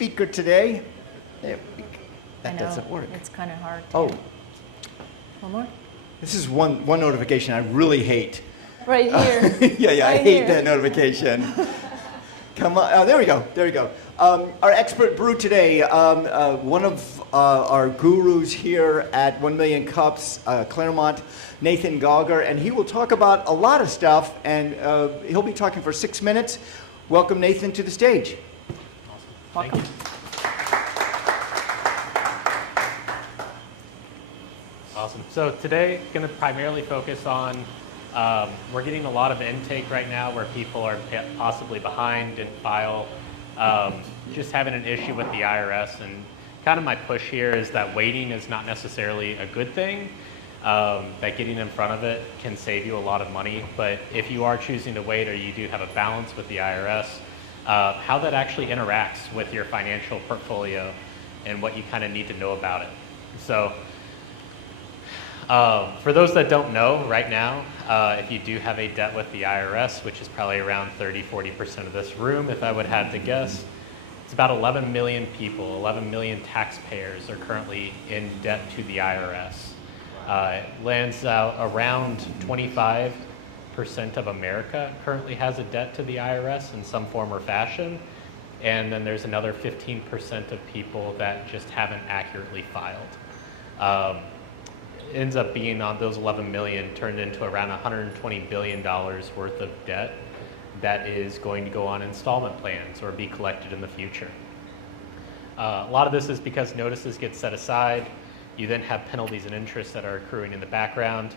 speaker today. That I know, doesn't work. it's kind of hard. Oh, One more? this is one notification I really hate. Right here. Yeah, I Right hate here. that notification. Come on, oh, there we go. Our expert brew today, one of our gurus here at 1 Million Cups Claremont, Nathan Gauger, and he will talk about a lot of stuff, and he'll be talking for 6 minutes. Welcome, Nathan, to the stage. Awesome. Welcome. Thank you. Awesome. So today, going to primarily focus on, we're getting a lot of intake right now where people are possibly behind, didn't file, just having an issue with the IRS. And kind of my push here is that waiting is not necessarily a good thing, that getting in front of it can save you a lot of money. But if you are choosing to wait or you do have a balance with the IRS, how that actually interacts with your financial portfolio and what you kind of need to know about it. So for those that don't know right now, if you do have a debt with the IRS, which is probably around 30–40% of this room, if I would have to guess, it's about 11 million people, 11 million taxpayers are currently in debt to the IRS. It lands out around 25% of America currently has a debt to the IRS in some form or fashion. And then there's another 15% of people that just haven't accurately filed. Ends up being on those 11 million turned into around $120 billion worth of debt that is going to go on installment plans or be collected in the future. A lot of this is because notices get set aside. You then have penalties and interest that are accruing in the background.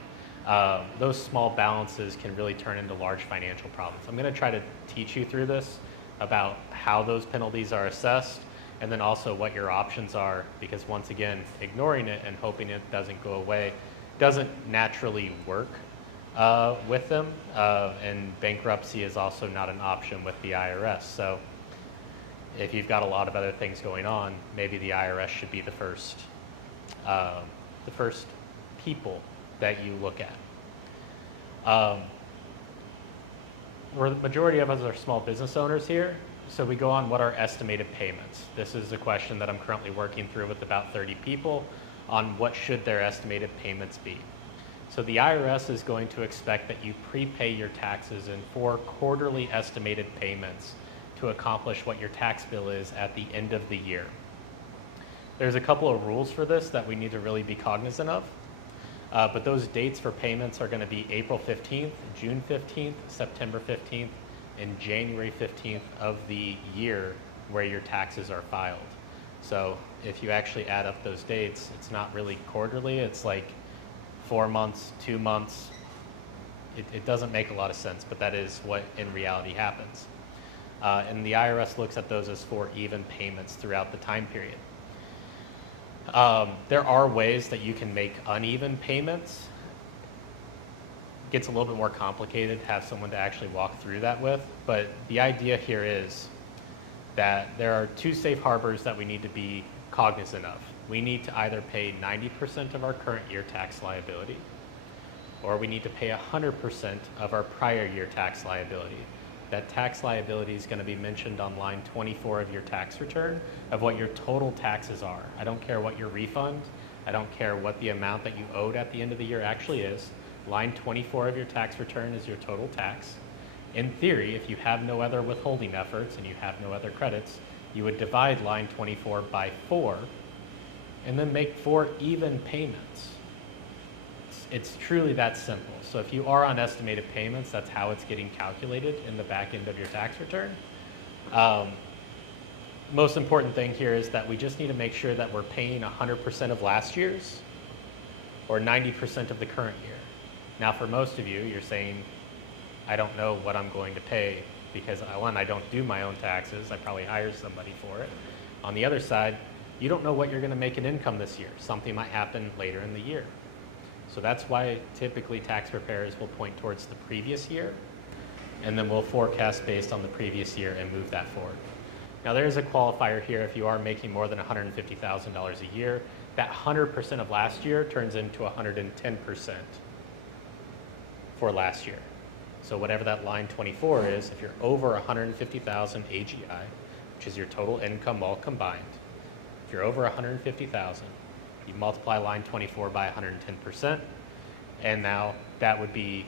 Those small balances can really turn into large financial problems. I'm going to try to teach you through this about how those penalties are assessed and then also what your options are, because once again, ignoring it and hoping it doesn't go away doesn't naturally work with them, and bankruptcy is also not an option with the IRS. So if you've got a lot of other things going on, maybe the IRS should be the first people that you look at. The majority of us are small business owners here, so we go on what are estimated payments. This is a question that I'm currently working through with about 30 people on what should their estimated payments be. So the IRS is going to expect that you prepay your taxes in 4 quarterly estimated payments to accomplish what your tax bill is at the end of the year. There's a couple of rules for this that we need to really be cognizant of. But those dates for payments are going to be April 15th, June 15th, September 15th, and January 15th of the year where your taxes are filed. So if you actually add up those dates, it's not really quarterly, it's like 4 months, 2 months. It doesn't make a lot of sense, but that is what in reality happens. And the IRS looks at those as 4 even payments throughout the time period. There are ways that you can make uneven payments. It gets a little bit more complicated to have someone to actually walk through that with, but the idea here is that there are 2 safe harbors that we need to be cognizant of. We need to either pay 90% of our current year tax liability, or we need to pay 100% of our prior year tax liability. That tax liability is going to be mentioned on line 24 of your tax return of what your total taxes are. I don't care what your refund, I don't care what the amount that you owed at the end of the year actually is. Line 24 of your tax return is your total tax. In theory, if you have no other withholding efforts and you have no other credits, you would divide line 24 by 4 and then make 4 even payments. It's truly that simple. So if you are on estimated payments, that's how it's getting calculated in the back end of your tax return. Most important thing here is that we just need to make sure that we're paying 100% of last year's or 90% of the current year. Now for most of you, you're saying, I don't know what I'm going to pay because one, I don't do my own taxes. I probably hire somebody for it. On the other side, you don't know what you're going to make in income this year. Something might happen later in the year. So that's why typically tax preparers will point towards the previous year, and then we'll forecast based on the previous year and move that forward. Now there is a qualifier here. If you are making more than $150,000 a year, that 100% of last year turns into 110% for last year. So whatever that line 24 is, if you're over 150,000 AGI, which is your total income all combined. If you're over 150,000, you multiply line 24 by 110%, and now that would be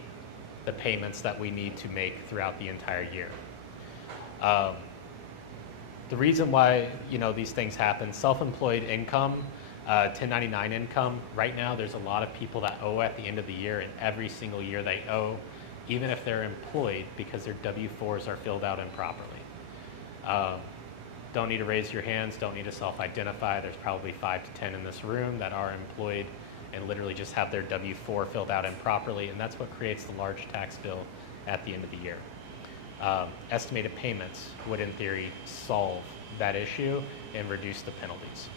the payments that we need to make throughout the entire year. The reason why these things happen, self-employed income, 1099 income, right now there's a lot of people that owe at the end of the year, and every single year they owe, even if they're employed, because their W-4s are filled out improperly. Don't need to raise your hands, don't need to self-identify. There's probably 5 to 10 in this room that are employed and literally just have their W-4 filled out improperly, and that's what creates the large tax bill at the end of the year. Estimated payments would, in theory, solve that issue and reduce the penalties.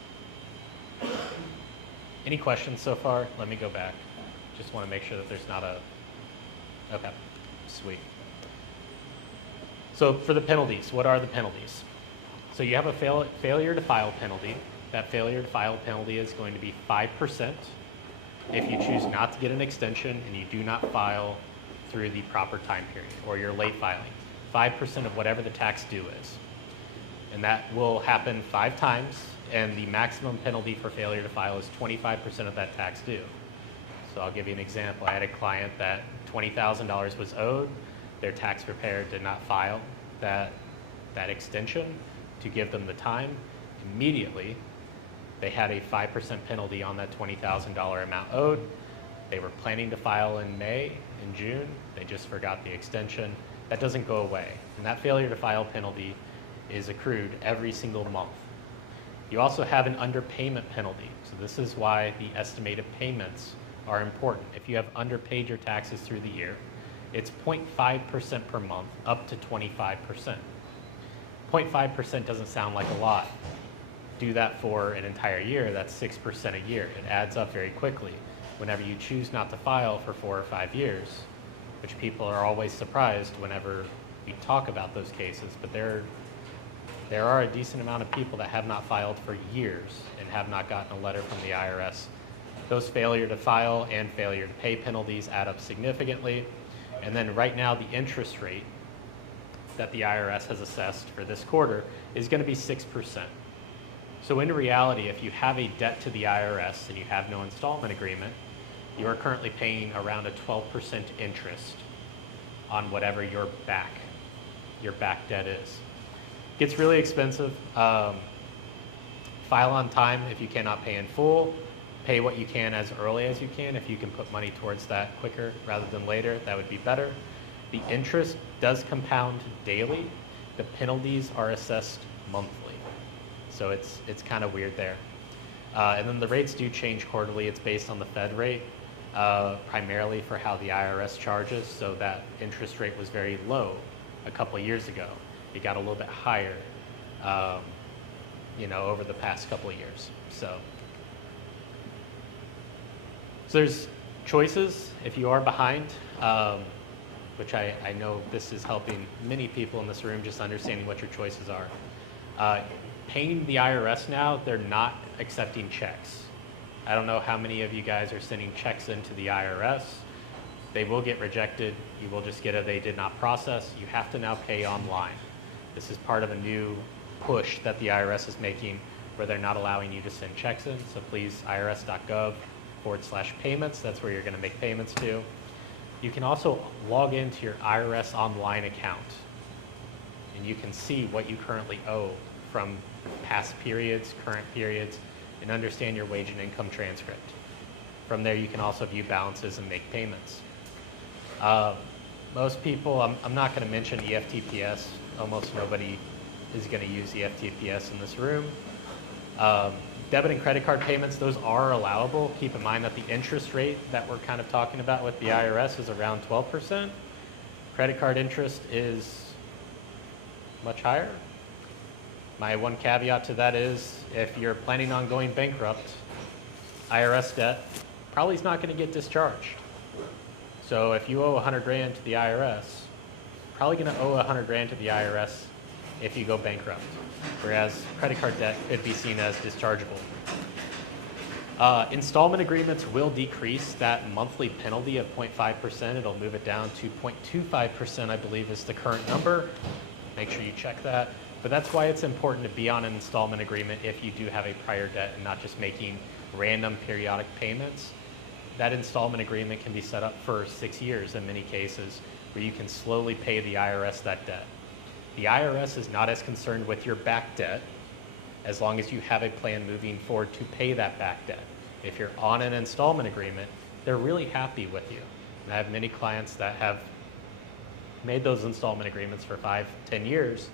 Any questions so far? Let me go back. Just want to make sure that there's not a... Okay, sweet. So for the penalties, what are the penalties? So you have a failure to file penalty. That failure to file penalty is going to be 5% if you choose not to get an extension and you do not file through the proper time period, or you're late filing. 5% of whatever the tax due is. And that will happen 5 times, and the maximum penalty for failure to file is 25% of that tax due. So I'll give you an example. I had a client that $20,000 was owed. Their tax preparer did not file that extension to give them the time. Immediately, they had a 5% penalty on that $20,000 amount owed. They were planning to file in May, in June. They just forgot the extension. That doesn't go away. And that failure to file penalty is accrued every single month. You also have an underpayment penalty. So this is why the estimated payments are important. If you have underpaid your taxes through the year, it's 0.5% per month up to 25%. 0.5% doesn't sound like a lot. Do that for an entire year, that's 6% a year. It adds up very quickly. Whenever you choose not to file for 4 or 5 years, which people are always surprised whenever we talk about those cases, but there are a decent amount of people that have not filed for years and have not gotten a letter from the IRS. Those failure to file and failure to pay penalties add up significantly. And then right now, the interest rate that the IRS has assessed for this quarter is going to be 6%. So in reality, if you have a debt to the IRS and you have no installment agreement, you are currently paying around a 12% interest on whatever your back debt is. Gets really expensive. File on time if you cannot pay in full. Pay what you can as early as you can. If you can put money towards that quicker rather than later, that would be better. The interest does compound daily. The penalties are assessed monthly. So it's kind of weird there. And then the rates do change quarterly. It's based on the Fed rate, primarily for how the IRS charges. So that interest rate was very low a couple of years ago. It got a little bit higher, over the past couple of years. So there's choices if you are behind, which I know this is helping many people in this room just understanding what your choices are. Paying the IRS now, they're not accepting checks. I don't know how many of you guys are sending checks into the IRS. They will get rejected. You will just get a they did not process. You have to now pay online. This is part of a new push that the IRS is making where they're not allowing you to send checks in. So please, irs.gov/payments. That's where you're going to make payments to. You can also log into your IRS online account, and you can see what you currently owe from past periods, current periods, and understand your wage and income transcript. From there, you can also view balances and make payments. Most people, I'm not going to mention EFTPS. Almost nobody is going to use EFTPS in this room. Debit and credit card payments, those are allowable. Keep in mind that the interest rate that we're kind of talking about with the IRS is around 12%. Credit card interest is much higher. My one caveat to that is if you're planning on going bankrupt, IRS debt probably is not going to get discharged. So if you owe 100 grand to the IRS, probably going to owe 100 grand to the IRS if you go bankrupt, whereas credit card debt could be seen as dischargeable. Installment agreements will decrease that monthly penalty of 0.5%. It'll move it down to 0.25%, I believe is the current number. Make sure you check that. But that's why it's important to be on an installment agreement if you do have a prior debt and not just making random periodic payments. That installment agreement can be set up for 6 years in many cases, where you can slowly pay the IRS that debt. The IRS is not as concerned with your back debt as long as you have a plan moving forward to pay that back debt. If you're on an installment agreement, they're really happy with you. And I have many clients that have made those installment agreements for 5, 10 years,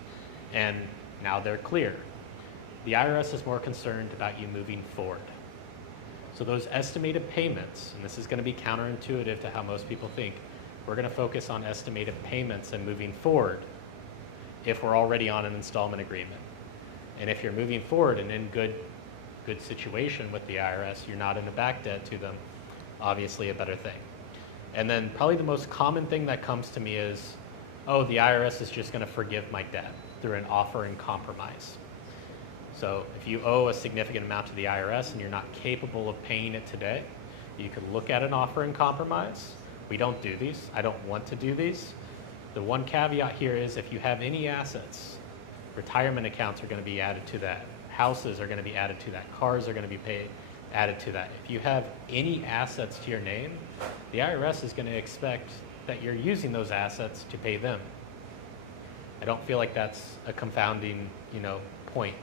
and now they're clear. The IRS is more concerned about you moving forward. So those estimated payments, and this is going to be counterintuitive to how most people think, we're going to focus on estimated payments and moving forward if we're already on an installment agreement. And if you're moving forward and in good situation with the IRS, you're not in a back debt to them, obviously a better thing. And then probably the most common thing that comes to me is, oh, the IRS is just going to forgive my debt through an offer in compromise. So if you owe a significant amount to the IRS and you're not capable of paying it today, you could look at an offer in compromise. We don't do these. I don't want to do these. The one caveat here is if you have any assets, retirement accounts are going to be added to that. Houses are going to be added to that. Cars are going to be added to that. If you have any assets to your name, the IRS is going to expect that you're using those assets to pay them. I don't feel like that's a confounding, point.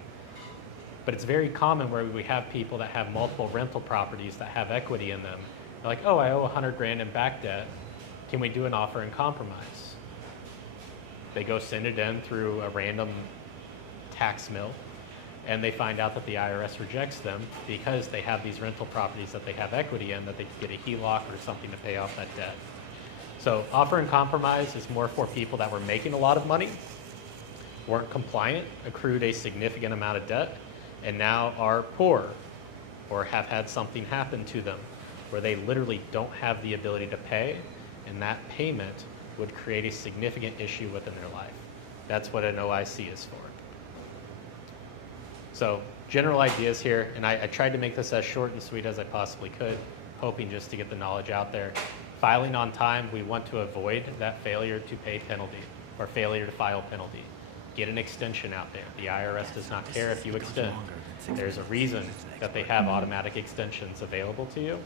But it's very common where we have people that have multiple rental properties that have equity in them. They're like, oh, I owe 100 grand in back debt. Can we do an offer in compromise? They go send it in through a random tax mill, and they find out that the IRS rejects them because they have these rental properties that they have equity in that they can get a HELOC or something to pay off that debt. So offer in compromise is more for people that were making a lot of money, weren't compliant, accrued a significant amount of debt, and now are poor or have had something happen to them where they literally don't have the ability to pay, and that payment would create a significant issue within their life. That's what an OIC is for. So general ideas here, and I tried to make this as short and sweet as I possibly could, hoping just to get the knowledge out there. Filing on time, we want to avoid that failure to pay penalty or failure to file penalty. Get an extension out there. The IRS does not care if you extend. There's a reason that they have automatic extensions available to you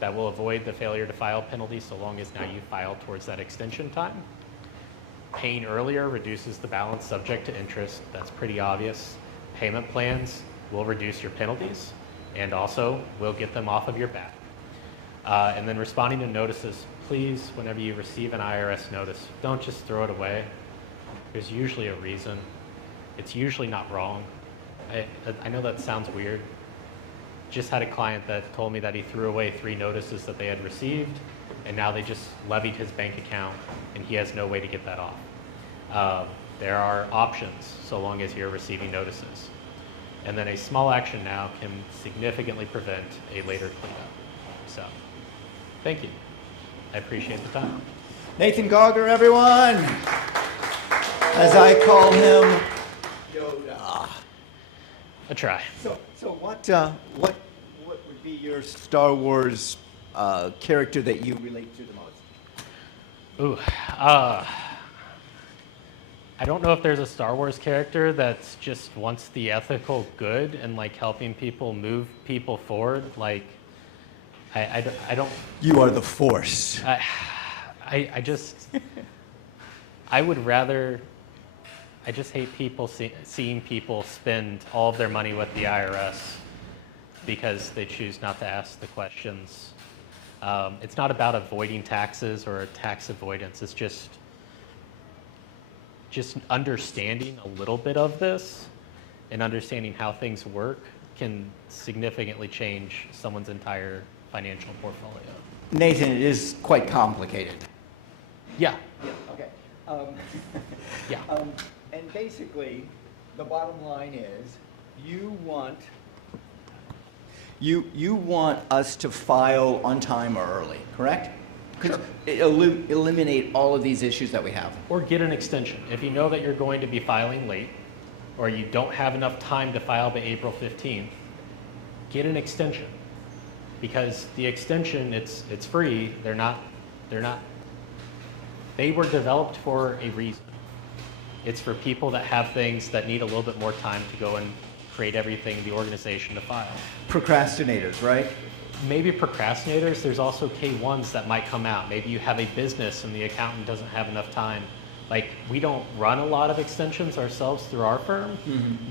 that will avoid the failure to file penalty so long as now you file towards that extension time. Paying earlier reduces the balance subject to interest. That's pretty obvious. Payment plans will reduce your penalties and also will get them off of your back. And then responding to notices, please, whenever you receive an IRS notice, don't just throw it away. There's usually a reason. It's usually not wrong. I know that sounds weird. Just had a client that told me that he threw away 3 notices that they had received, and now they just levied his bank account, and he has no way to get that off. There are options so long as you're receiving notices. And then a small action now can significantly prevent a later cleanup. So, thank you. I appreciate the time. Nathan Gauger, everyone. As I call him, Yoda. A try. So what would be your Star Wars character that you relate to the most? Ooh, I don't know if there's a Star Wars character that's just wants the ethical good and like helping people move people forward. Like, I don't. You are the Force. I just, I would rather. I just hate people seeing people spend all of their money with the IRS because they choose not to ask the questions. It's not about avoiding taxes or tax avoidance. It's just understanding a little bit of this and understanding how things work can significantly change someone's entire financial portfolio. Nathan, it is quite complicated. Yeah. Okay. Yeah. And basically, the bottom line is, you want us to file on time or early, correct? Sure. Eliminate all of these issues that we have. Or get an extension. If you know that you're going to be filing late, or you don't have enough time to file by April 15th, get an extension. Because the extension, it's free. They were developed for a reason. It's for people that have things that need a little bit more time to go and create everything in the organization to file. Procrastinators, right? Maybe procrastinators. There's also K1s that might come out. Maybe you have a business and the accountant doesn't have enough time. Like, we don't run a lot of extensions ourselves through our firm,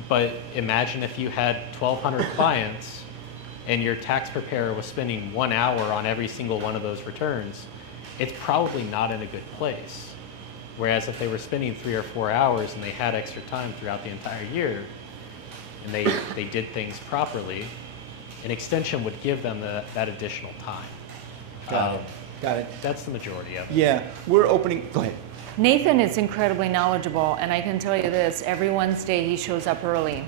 but imagine if you had 1,200 clients and your tax preparer was spending 1 hour on every single one of those returns. It's probably not in a good place. Whereas if they were spending 3 or 4 hours and they had extra time throughout the entire year and they did things properly, an extension would give them that additional time. Got it. That's the majority of it. Yeah, we're opening, go ahead. Nathan is incredibly knowledgeable, and I can tell you this, every Wednesday he shows up early.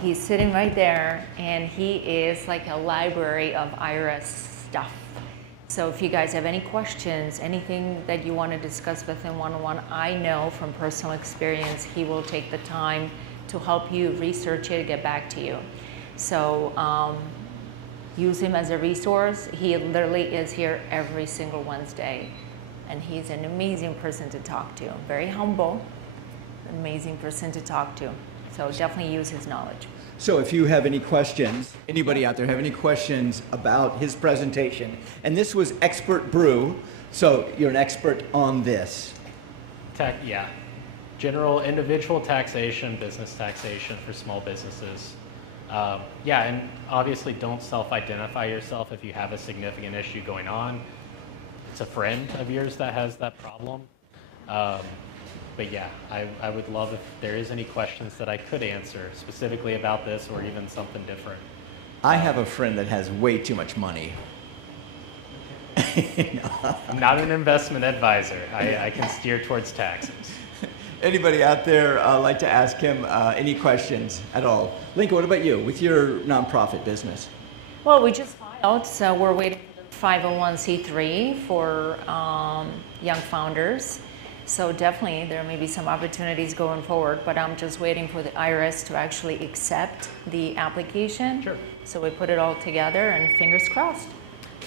He's sitting right there, and he is like a library of IRS stuff. So if you guys have any questions, anything that you want to discuss with him one-on-one, I know from personal experience he will take the time to help you research it, get back to you. So use him as a resource. He literally is here every single Wednesday. And he's an amazing person to talk to. Very humble, amazing person to talk to. So definitely use his knowledge. So if you have any questions, anybody out there have any questions about his presentation, and this was Expert Brew, so you're an expert on this. Yeah. General individual taxation, business taxation for small businesses. Yeah, and obviously don't self-identify yourself if you have a significant issue going on. It's a friend of yours that has that problem. But yeah, I would love if there is any questions that I could answer specifically about this or even something different. I have a friend that has way too much money. I'm not an investment advisor. I can steer towards taxes. Anybody out there like to ask him any questions at all? Lincoln, what about you with your nonprofit business? Well, we just filed, so we're waiting for the 501c3 for young founders. So definitely there may be some opportunities going forward, but I'm just waiting for the IRS to actually accept the application. Sure. So we put it all together and fingers crossed.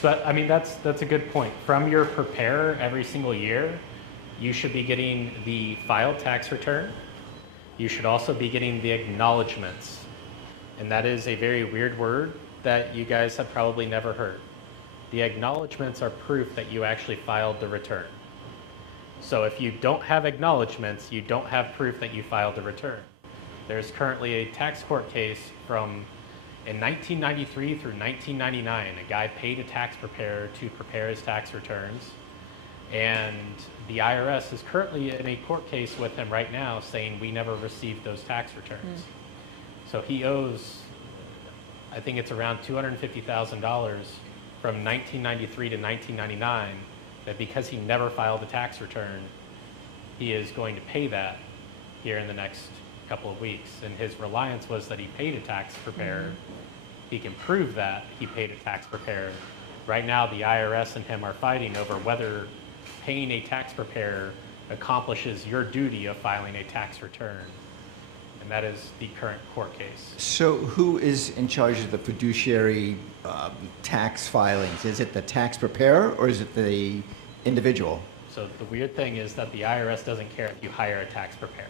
But I mean, that's a good point. From your preparer every single year, you should be getting the filed tax return. You should also be getting the acknowledgements. And that is a very weird word that you guys have probably never heard. The acknowledgements are proof that you actually filed the return. So if you don't have acknowledgements, you don't have proof that you filed the return. There's currently a tax court case from in 1993 through 1999. A guy paid a tax preparer to prepare his tax returns. And the IRS is currently in a court case with him right now saying we never received those tax returns. So he owes, I think it's around $250,000 from 1993 to 1999, that because he never filed a tax return, he is going to pay that here in the next couple of weeks. And his reliance was that he paid a tax preparer. He can prove that he paid a tax preparer. Right now, the IRS and him are fighting over whether paying a tax preparer accomplishes your duty of filing a tax return. And that is the current court case. So who is in charge of the fiduciary tax filings? Is it the tax preparer or is it the individual? So the weird thing is that the IRS doesn't care if you hire a tax preparer.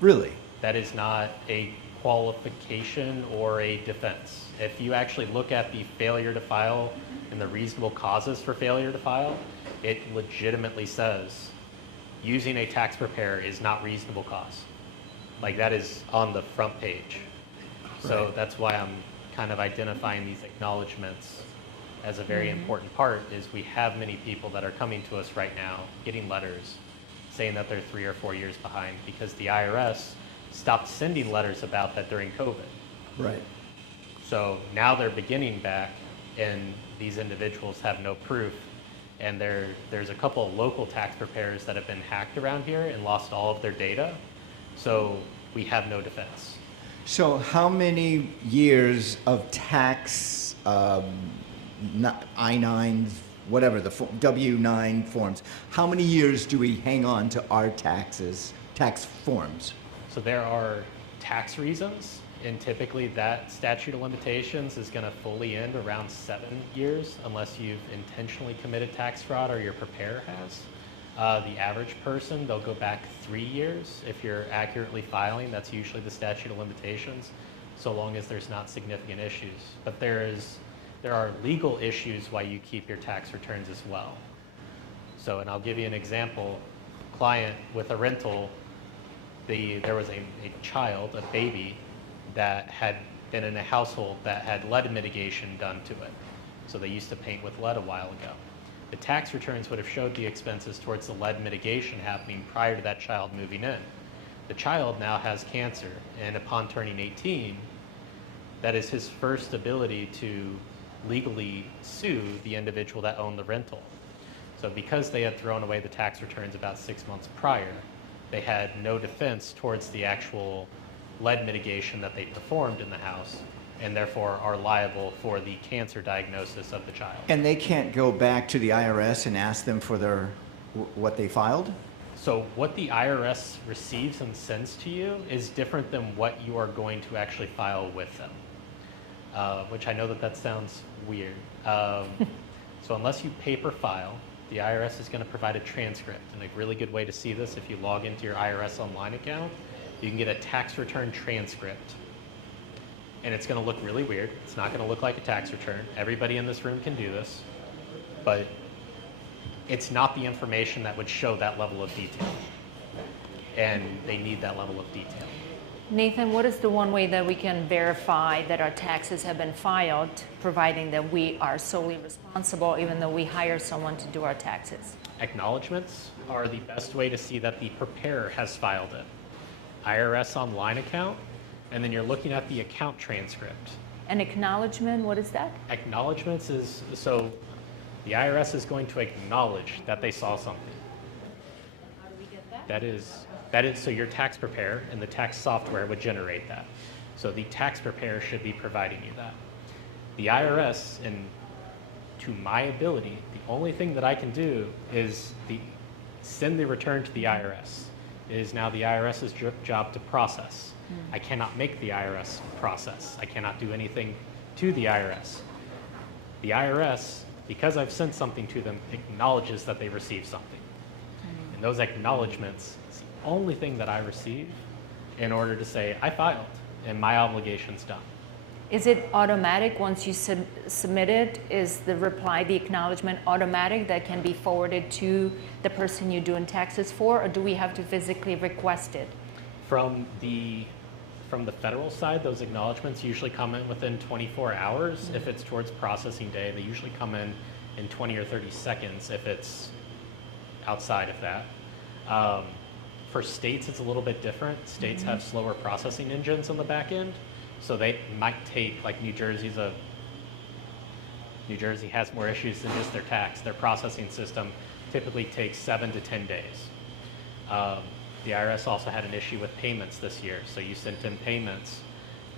Really? That is not a qualification or a defense. If you actually look at the failure to file and the reasonable causes for failure to file, it legitimately says using a tax preparer is not reasonable cause. Like, that is on the front page. So that's why I'm kind of identifying these acknowledgements as a very important part, is we have many people that are coming to us right now getting letters saying that they're 3 or 4 years behind because the IRS stopped sending letters about that during COVID. Right. So now they're beginning back, and these individuals have no proof. And there's a couple of local tax preparers that have been hacked around here and lost all of their data. So we have no defense. So how many years of tax, not I-9s, whatever, the W-9 forms, how many years do we hang on to our tax forms? So there are tax reasons, and typically that statute of limitations is going to fully end around 7 years unless you've intentionally committed tax fraud or your preparer has. The average person, they'll go back 3 years. If you're accurately filing, that's usually the statute of limitations, so long as there's not significant issues. But there are legal issues why you keep your tax returns as well. So, and I'll give you an example. Client with a rental, there was a child, a baby, that had been in a household that had lead mitigation done to it. So they used to paint with lead a while ago. The tax returns would have showed the expenses towards the lead mitigation happening prior to that child moving in. The child now has cancer, and upon turning 18, that is his first ability to legally sue the individual that owned the rental. So because they had thrown away the tax returns about 6 months prior, they had no defense towards the actual lead mitigation that they performed in the house, and therefore are liable for the cancer diagnosis of the child. And they can't go back to the IRS and ask them for what they filed? So what the IRS receives and sends to you is different than what you are going to actually file with them, which I know that sounds weird. So unless you paper file, the IRS is going to provide a transcript. And a really good way to see this, if you log into your IRS online account, you can get a tax return transcript. And it's going to look really weird. It's not going to look like a tax return. Everybody in this room can do this, but it's not the information that would show that level of detail. And they need that level of detail. Nathan, what is the one way that we can verify that our taxes have been filed, providing that we are solely responsible, even though we hire someone to do our taxes? Acknowledgements are the best way to see that the preparer has filed it. IRS online account, and then you're looking at the account transcript. An acknowledgement, what is that? Acknowledgements is, so the IRS is going to acknowledge that they saw something. How do we get that? That is, so your tax preparer and the tax software would generate that. So the tax preparer should be providing you that. The IRS, and to my ability, the only thing that I can do is send the return to the IRS. It is now the IRS's job to process. I cannot make the IRS process. I cannot do anything to the IRS. The IRS, because I've sent something to them, acknowledges that they received something. And those acknowledgements is the only thing that I receive in order to say, I filed and my obligation's done. Is it automatic once you submit it? Is the reply, the acknowledgement, automatic that can be forwarded to the person you're doing taxes for, or do we have to physically request it? From the federal side, those acknowledgements usually come in within 24 hours. If it's towards processing day, they usually come in 20 or 30 seconds if it's outside of that. For states, it's a little bit different. States have slower processing engines on the back end, so they might take, like New Jersey has more issues than just their tax. Their processing system typically takes 7 to 10 days. The IRS also had an issue with payments this year. So you sent in payments,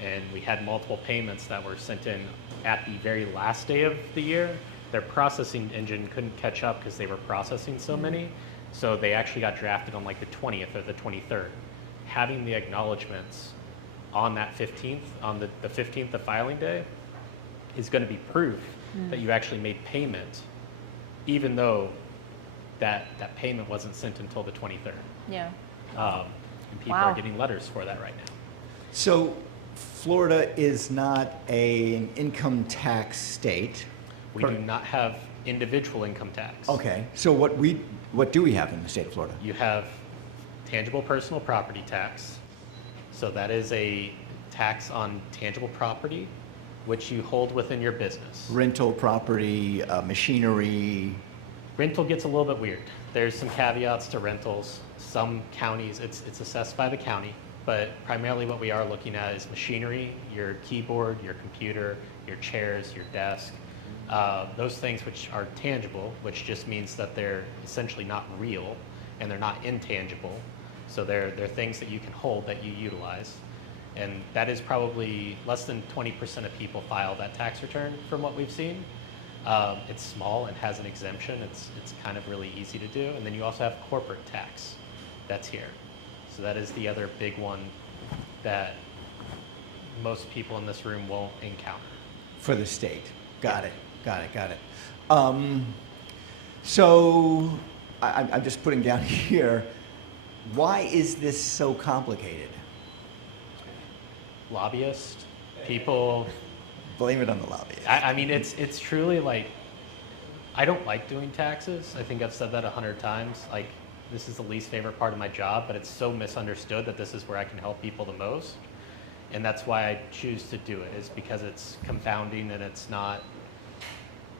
and we had multiple payments that were sent in at the very last day of the year. Their processing engine couldn't catch up because they were processing so many. So they actually got drafted on like the 20th or the 23rd. Having the acknowledgements on that 15th, on the 15th of filing day, is going to be proof that you actually made payment, even though that payment wasn't sent until the 23rd. Yeah. And people are getting letters for that right now. So Florida is not an income tax state. We do not have individual income tax. Okay. So what do we have in the state of Florida? You have tangible personal property tax. So that is a tax on tangible property which you hold within your business. Rental property, machinery. Rental gets a little bit weird. There's some caveats to rentals. Some counties, it's assessed by the county, but primarily what we are looking at is machinery, your keyboard, your computer, your chairs, your desk, those things which are tangible, which just means that they're essentially not real and they're not intangible. So they're things that you can hold that you utilize. And that is probably less than 20% of people file that tax return from what we've seen. It's small and has an exemption. It's kind of really easy to do. And then you also have corporate tax that's here. So that is the other big one that most people in this room won't encounter. For the state. Got it. So I'm just putting down here, why is this so complicated? Lobbyists, people. Blame it on the lobbyists. I mean, it's truly like, I don't like doing taxes. I think I've said that 100 times. Like, this is the least favorite part of my job, but it's so misunderstood that this is where I can help people the most. And that's why I choose to do it, is because it's confounding and it's not,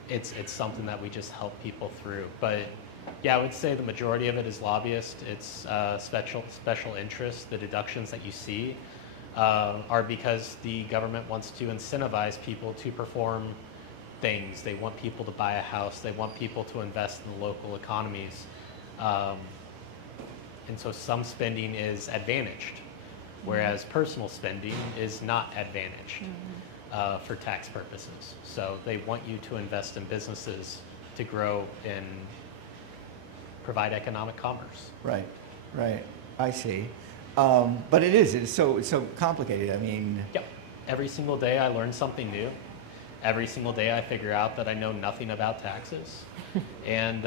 it's something that we just help people through. But yeah, I would say the majority of it is lobbyists. It's special interests. The deductions that you see are because the government wants to incentivize people to perform things. They want people to buy a house. They want people to invest in the local economies. And so some spending is advantaged, whereas personal spending is not advantaged for tax purposes. So they want you to invest in businesses to grow and provide economic commerce. Right, right. I see. But it's so complicated. I mean. Yep. Every single day I learn something new. Every single day I figure out that I know nothing about taxes. And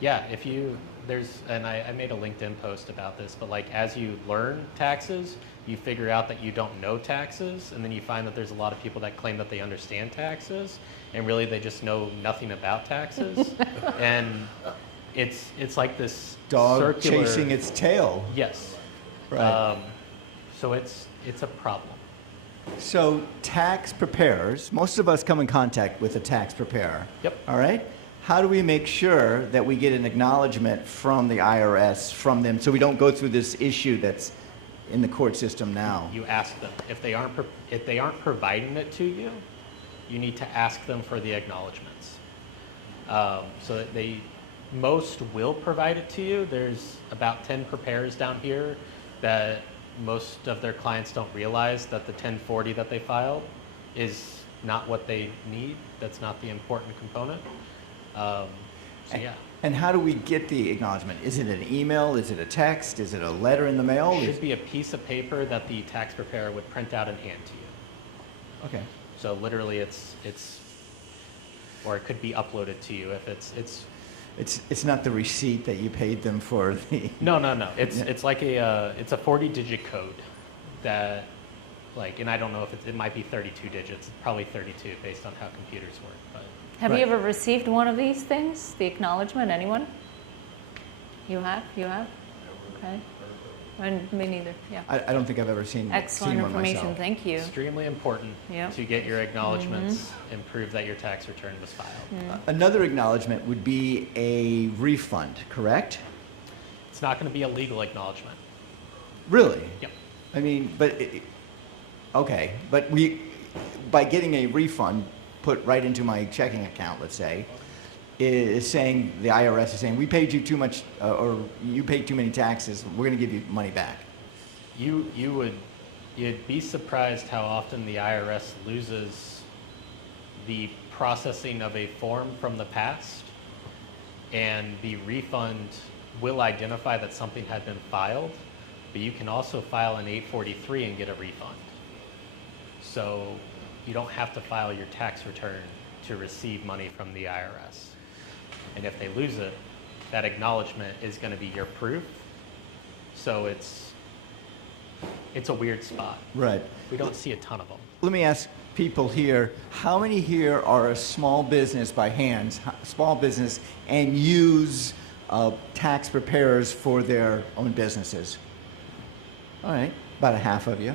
yeah, I made a LinkedIn post about this, but like as you learn taxes, you figure out that you don't know taxes, and then you find that there's a lot of people that claim that they understand taxes, and really they just know nothing about taxes. And it's like this dog circular, chasing its tail. Yes. Right. So it's a problem. So tax preparers, most of us come in contact with a tax preparer. Yep. All right? How do we make sure that we get an acknowledgement from the IRS, from them, so we don't go through this issue that's in the court system now? You ask them. If they aren't providing it to you, you need to ask them for the acknowledgements. So that most will provide it to you. There's about 10 preparers down here that most of their clients don't realize that the 1040 that they filed is not what they need. That's not the important component. So yeah. And how do we get the acknowledgement? Is it an email? Is it a text? Is it a letter in the mail? It should be a piece of paper that the tax preparer would print out and hand to you. Okay. So literally it's or it could be uploaded to you if It's not the receipt that you paid them for the. No. It's like it's a 40-digit code that, like, and I don't know if it might be 32 digits. It's probably 32 based on how computers work. But Have Right. you ever received one of these things? The acknowledgement? Anyone? You have? You have? Okay. And me neither. Yeah. I don't think I've ever seen Excellent one information. myself. Thank you. extremely important Yep. to get your acknowledgments and prove that your tax return was filed. Another acknowledgement would be a refund, correct? It's not going to be a legal acknowledgement. Really? Yep. I mean, okay, but by getting a refund put right into my checking account, let's say, is saying, the IRS is saying, we paid you too much, or you paid too many taxes, we're going to give you money back. You'd be surprised how often the IRS loses the processing of a form from the past, and the refund will identify that something had been filed, but you can also file an 843 and get a refund. So you don't have to file your tax return to receive money from the IRS. And if they lose it, that acknowledgement is going to be your proof. So it's a weird spot. Right. We don't see a ton of them. Let me ask people here, how many here are a small business by hands, small business, and use tax preparers for their own businesses? All right, about a half of you.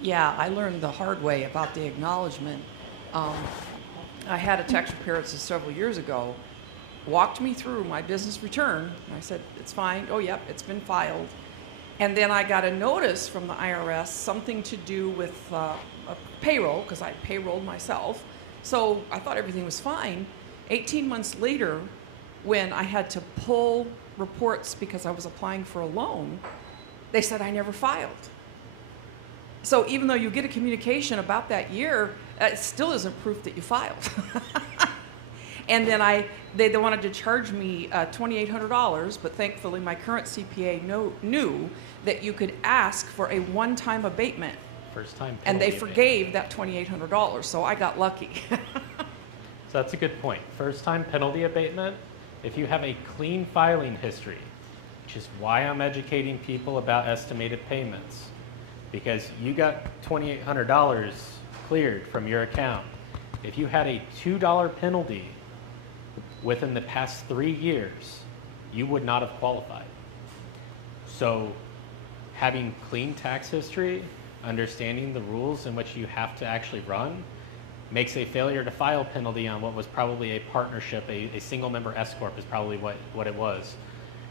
Yeah, I learned the hard way about the acknowledgement. I had a tax preparer several years ago, walked me through my business return. And I said, it's fine. Oh, yep, it's been filed. And then I got a notice from the IRS, something to do with a payroll, because I payrolled myself. So I thought everything was fine. 18 months later, when I had to pull reports because I was applying for a loan, they said I never filed. So even though you get a communication about that year, it still isn't proof that you filed. And then they wanted to charge me $2,800, but thankfully my current CPA knew that you could ask for a one-time abatement. First time. And they penalty forgave that $2,800, so I got lucky. So that's a good point. First-time penalty abatement, if you have a clean filing history, which is why I'm educating people about estimated payments, because you got $2,800 cleared from your account. If you had a $2 penalty within the past 3 years, you would not have qualified. So having clean tax history, understanding the rules in which you have to actually run, makes a failure to file penalty on what was probably a partnership, a single member S Corp is probably what it was,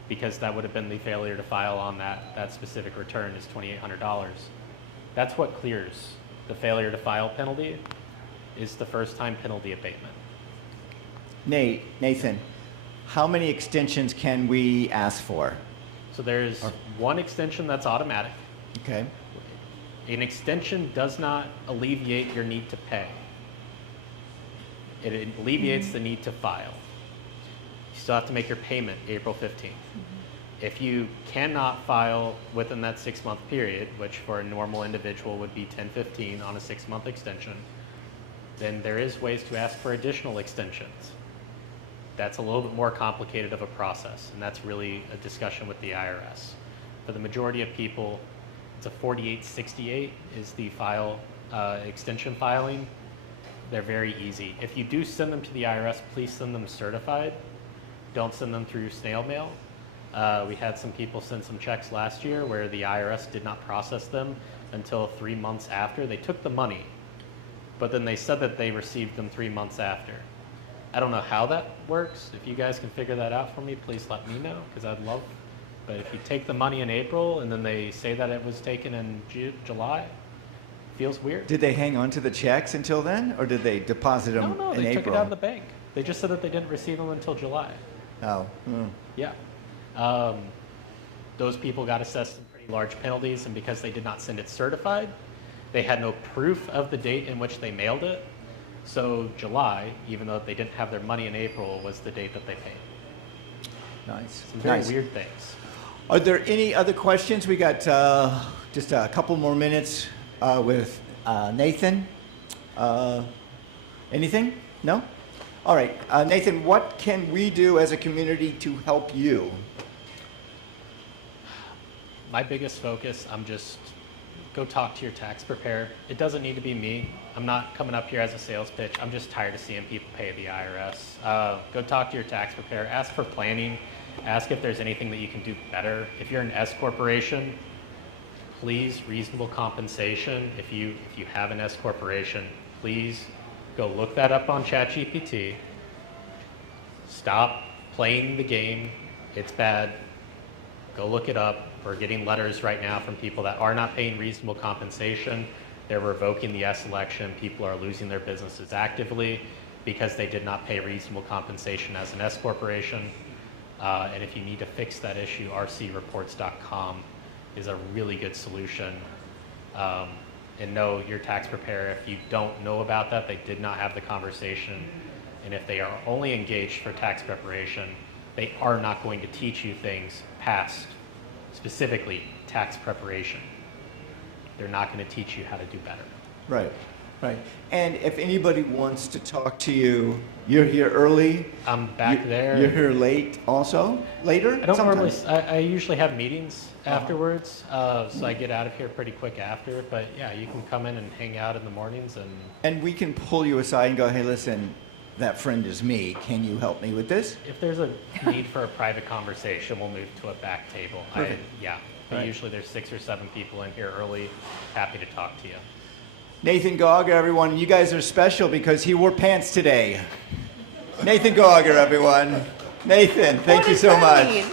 because that would have been the failure to file on that specific return is $2,800. That's what clears the failure to file penalty, is the first time penalty abatement. Nathan, how many extensions can we ask for? So there's one extension that's automatic. Okay. An extension does not alleviate your need to pay. It alleviates the need to file. You still have to make your payment April 15th. If you cannot file within that 6-month period, which for a normal individual would be 10/15 on a 6-month extension, then there is ways to ask for additional extensions. That's a little bit more complicated of a process, and that's really a discussion with the IRS. For the majority of people, it's a 4868 is the file extension filing. They're very easy. If you do send them to the IRS, please send them certified. Don't send them through snail mail. We had some people send some checks last year where the IRS did not process them until 3 months after. They took the money, but then they said that they received them 3 months after. I don't know how that works. If you guys can figure that out for me, please let me know, because I'd love. But if you take the money in April and then they say that it was taken in July, feels weird. Did they hang on to the checks until then, or did they deposit them No, in they April? took it out of the bank. They just said that they didn't receive them until July. Oh. Yeah. Those people got assessed some pretty large penalties, and because they did not send it certified, they had no proof of the date in which they mailed it. So July, even though they didn't have their money in April, was the date that they paid. Nice. Some very Nice. weird things. Are there any other questions? We got just a couple more minutes with Nathan. Anything? No? All right. Nathan, what can we do as a community to help you? My biggest focus, go talk to your tax preparer. It doesn't need to be me. I'm not coming up here as a sales pitch. I'm just tired of seeing people pay the IRS. Go talk to your tax preparer. Ask for planning. Ask if there's anything that you can do better. If you're an S corporation, please, reasonable compensation. If you have an S corporation, please go look that up on ChatGPT. Stop playing the game. It's bad. Go look it up. We're getting letters right now from people that are not paying reasonable compensation. They're revoking the S election. People are losing their businesses actively because they did not pay reasonable compensation as an S corporation. And if you need to fix that issue, rcreports.com is a really good solution. And know your tax preparer. If you don't know about that, they did not have the conversation. And if they are only engaged for tax preparation, they are not going to teach you things past specifically tax preparation. They're not going to teach you how to do better. Right, right. And if anybody wants to talk to you, you're here early. I'm back there. You're here late also? Later? I don't normally, Sometimes? I usually have meetings afterwards, so I get out of here pretty quick after. But yeah, you can come in and hang out in the mornings. And we can pull you aside and go, hey, listen, that friend is me. Can you help me with this? If there's a need for a private conversation, we'll move to a back table. Perfect. But Right. usually there's 6 or 7 people in here early. Happy to talk to you. Nathan Gauger, everyone. You guys are special because he wore pants today. Nathan Gauger, everyone. Nathan, thank What you does so that much. mean?